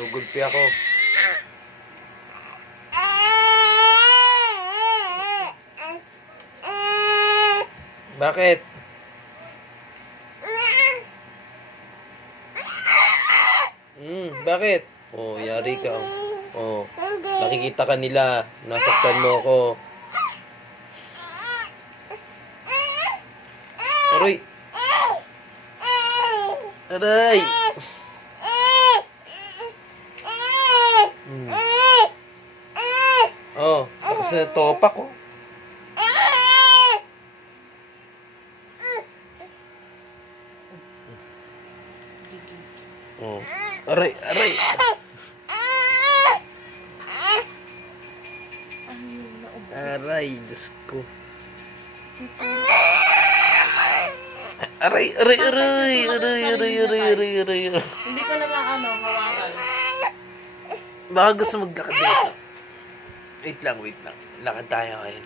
Ginugulpi ako. Bakit? Bakit? Oh, yari ka. Oh, nakikita ka nila. Nasaktan mo ako. Aray! Aray! Oh, lakas na topak ko. Oh. Aray, aray. Aray, Diyos ko. Aray, aray, aray, aray, aray, aray, aray, aray. Hindi ko naman hawakan. Baka gusto maglakad dito. Wait lang, wait lang. Lakad tayo ngayon.